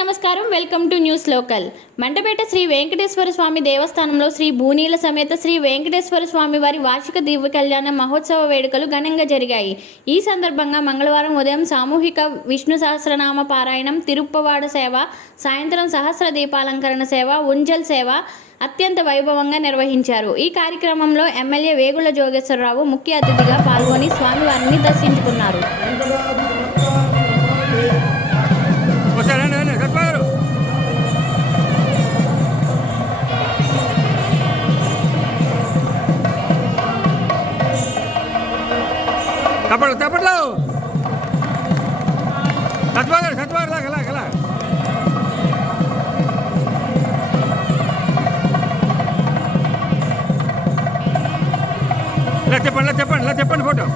నమస్కారం welcome to News Local. Mandapeta Shri Venkateswara Swamy దేవస్థానంలో శ్రీ భూనీల సమేత శ్రీ వెంకటేశ్వర స్వామి వారి వార్షిక దివ్య కళ్యాణ మహోత్సవ వేడుకలు ఘనంగా జరిగాయి. ఈ సందర్భంగా మంగళవారం ఉదయం సామూహిక విష్ణు సహస్రనామ పారాయణం, తిరుప్పవాడ సేవ, సాయంత్రం సహస్ర దీపాలంకరణ సేవ, ఉంజల్ సేవ అత్యంత వైభవంగా నిర్వహించారు. ఈ కార్యక్రమంలో ఎమ్మెల్యే వేగుల జోగేశ్వరరావు ముఖ్య అతిథిగా పాల్గొని స్వామివారిని దర్శించుకున్నారు. తప్పట్లో సత్వాగల చెప్పండి ఫోటో.